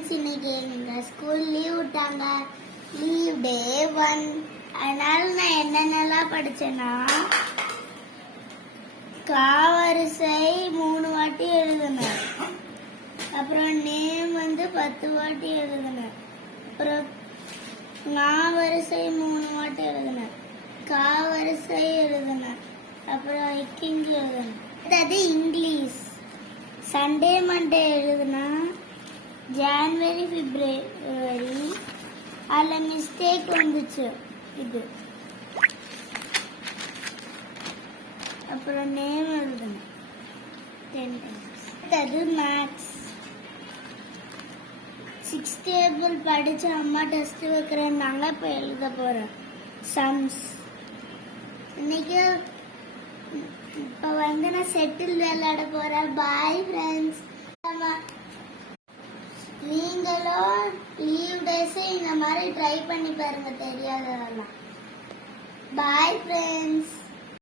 Friends, இன்னைக்கு எங்க school leave விட்டாங்க. Leave day 1. அதனால நான் என்னென்னலாம் படிச்சேன்னா, காவரிசை 3 வாட்டி எழுதுனேன். அப்புறம் நேம் 10 வாட்டி எழுதுனேன். அப்புறம் வரிசை 3 வாட்டி எழுதுனேன். காவரிசை எழுதுனேன். அப்புறம் இக்கிங் எழுதுனேன். அது இங்கிலீஷ். சண்டே மண்டே எழுதுனா ஜான்வரி பிப்ரவரி. அதில் மிஸ்டேக் வந்துச்சு. இது அப்புறம் நேம் எழுதுனேன் 10 times. அது மேக்ஸ். 6 டேபிள் படிச்சு அம்மா டெஸ்ட் வைக்கிறேன்னாங்க. இப்போ எழுத போறேன் சம்ஸ். இன்னைக்கு இப்போ நான் செட்டில் விளையாட போறேன். Bye friends. நீங்களும் லீவ் டேஸ் இந்த மாதிரி ட்ரை பண்ணி பாருங்க தெரியாததெல்லாம். Bye friends.